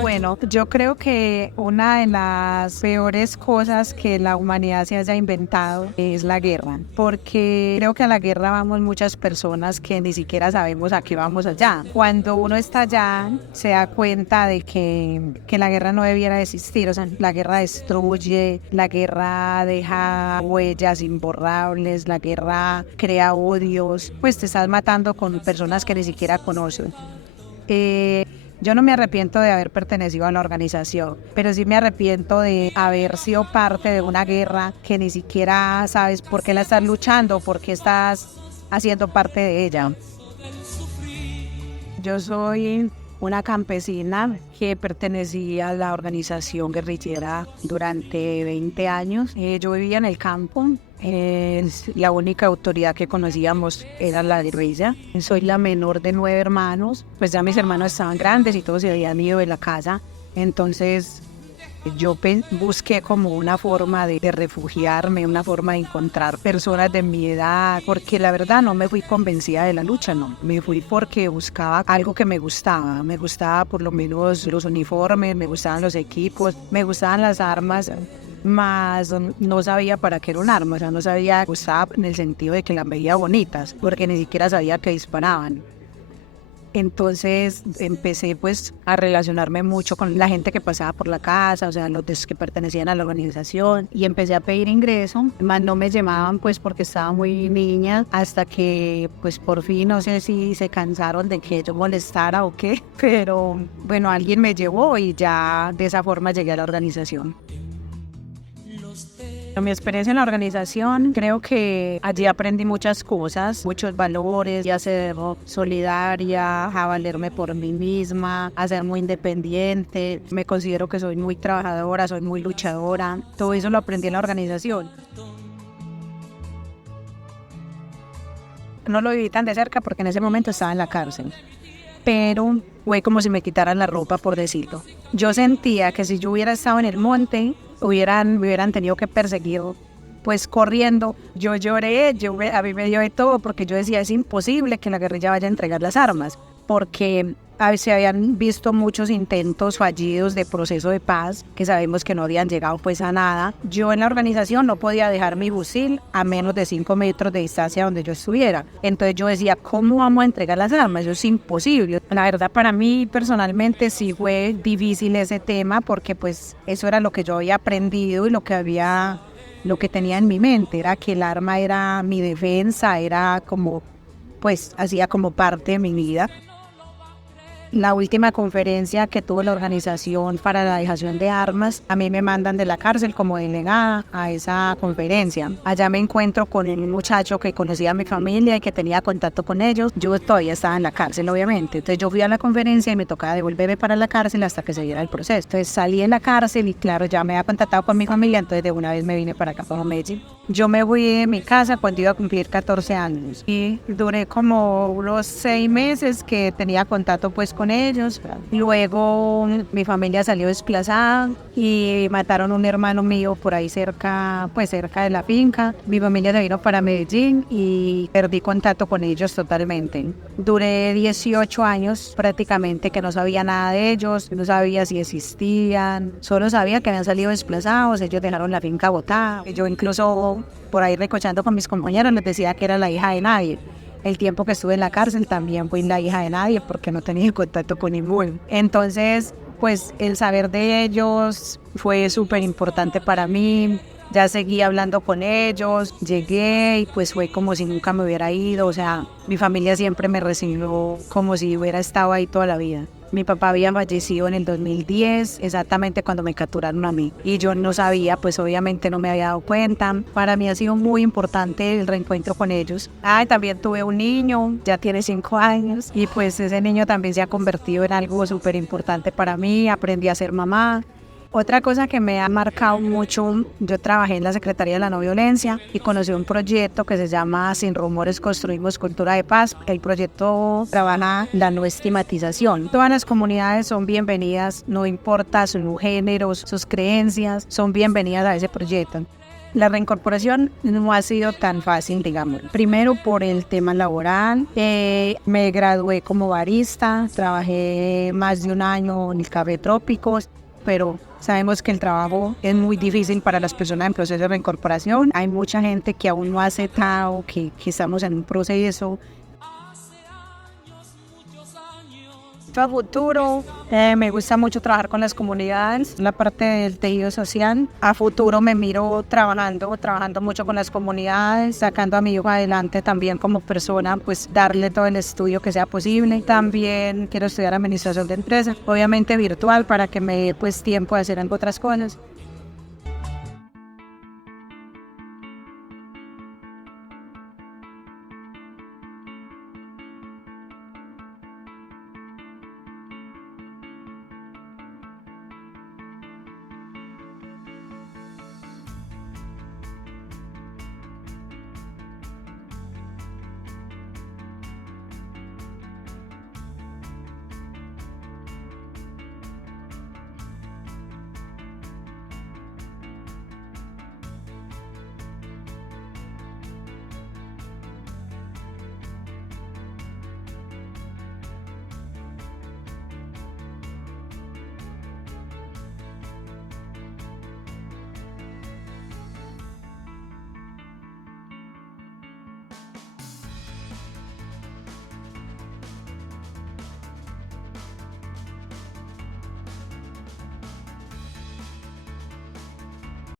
Bueno, yo creo que una de las peores cosas que la humanidad se haya inventado es la guerra, porque creo que a la guerra vamos muchas personas que ni siquiera sabemos a qué vamos allá. Cuando uno está allá, se da cuenta de que la guerra no debiera existir, o sea, la guerra destruye, la guerra deja huellas imborrables, la guerra crea odios, pues te estás matando con personas que ni siquiera conoces. Yo no me arrepiento de haber pertenecido a la organización, pero sí me arrepiento de haber sido parte de una guerra que ni siquiera sabes por qué la estás luchando, por qué estás haciendo parte de ella. Yo soy una campesina que pertenecía a la organización guerrillera durante 20 años. Yo vivía en el campo. La única autoridad que conocíamos era la guerrilla. Soy la menor de 9 hermanos. Pues ya mis hermanos estaban grandes y todos se habían ido de la casa. Entonces yo busqué como una forma de refugiarme, una forma de encontrar personas de mi edad, porque la verdad no me fui convencida de la lucha, no. Me fui porque buscaba algo que me gustaba por lo menos los uniformes, me gustaban los equipos, me gustaban las armas, más no sabía para qué era un arma, o sea, no sabía, me gustaba en el sentido de que las veía bonitas, porque ni siquiera sabía que disparaban. Entonces empecé pues a relacionarme mucho con la gente que pasaba por la casa, o sea, los que pertenecían a la organización, y empecé a pedir ingreso, más no me llamaban pues porque estaba muy niña, hasta que pues por fin, no sé si se cansaron de que yo molestara o qué, pero bueno, alguien me llevó y ya de esa forma llegué a la organización. Mi experiencia en la organización, creo que allí aprendí muchas cosas, muchos valores, a ser solidaria, a valerme por mí misma, a ser muy independiente. Me considero que soy muy trabajadora, soy muy luchadora. Todo eso lo aprendí en la organización. No lo viví tan de cerca porque en ese momento estaba en la cárcel, pero fue como si me quitaran la ropa, por decirlo. Yo sentía que si yo hubiera estado en el monte, me hubieran tenido que perseguir, pues corriendo. Yo lloré, a mí me dio de todo, porque yo decía, es imposible que la guerrilla vaya a entregar las armas, porque se habían visto muchos intentos fallidos de proceso de paz, que sabemos que no habían llegado pues a nada. Yo en la organización no podía dejar mi fusil a menos de 5 metros de distancia donde yo estuviera. Entonces yo decía, ¿cómo vamos a entregar las armas? Eso es imposible. La verdad, para mí personalmente sí fue difícil ese tema, porque pues eso era lo que yo había aprendido y lo que tenía en mi mente, era que el arma era mi defensa, era como, pues hacía como parte de mi vida. La última conferencia que tuvo la organización para la dejación de armas, a mí me mandan de la cárcel como delegada a esa conferencia. Allá me encuentro con un muchacho que conocía a mi familia y que tenía contacto con ellos. Yo todavía estaba en la cárcel, obviamente. Entonces yo fui a la conferencia y me tocaba devolverme para la cárcel hasta que se diera el proceso. Entonces salí en la cárcel y claro, ya me había contactado con mi familia, entonces de una vez me vine para acá, para Medellín. Yo me fui de mi casa cuando iba a cumplir 14 años y duré como unos 6 meses que tenía contacto pues con ellos. Luego mi familia salió desplazada y mataron a un hermano mío por ahí cerca de la finca. Mi familia se vino para Medellín y perdí contacto con ellos totalmente. Duré 18 años prácticamente que no sabía nada de ellos, no sabía si existían, solo sabía que habían salido desplazados, ellos dejaron la finca botada. Yo incluso por ahí recochando con mis compañeros les decía que era la hija de nadie. El tiempo que estuve en la cárcel también fui la hija de nadie porque no tenía contacto con ninguno. Entonces, pues el saber de ellos fue súper importante para mí. Ya seguí hablando con ellos, llegué y pues fue como si nunca me hubiera ido. O sea, mi familia siempre me recibió como si hubiera estado ahí toda la vida. Mi papá había fallecido en el 2010, exactamente cuando me capturaron a mí. Y yo no sabía, pues obviamente no me había dado cuenta. Para mí ha sido muy importante el reencuentro con ellos. También tuve un niño, ya tiene 5 años. Y pues ese niño también se ha convertido en algo súper importante para mí. Aprendí a ser mamá. Otra cosa que me ha marcado mucho, yo trabajé en la Secretaría de la No Violencia y conocí un proyecto que se llama Sin Rumores Construimos Cultura de Paz. El proyecto trabaja la no estigmatización. Todas las comunidades son bienvenidas, no importa su género, sus creencias, son bienvenidas a ese proyecto. La reincorporación no ha sido tan fácil, digamos. Primero por el tema laboral. Me gradué como barista, trabajé más de un año en el Café Trópicos, pero sabemos que el trabajo es muy difícil para las personas en proceso de reincorporación. Hay mucha gente que aún no ha aceptado que estamos en un proceso. A futuro, me gusta mucho trabajar con las comunidades, la parte del tejido social. A futuro me miro trabajando mucho con las comunidades, sacando a mi hijo adelante también como persona, pues darle todo el estudio que sea posible. También quiero estudiar administración de empresas, obviamente virtual, para que me dé pues tiempo de hacer otras cosas.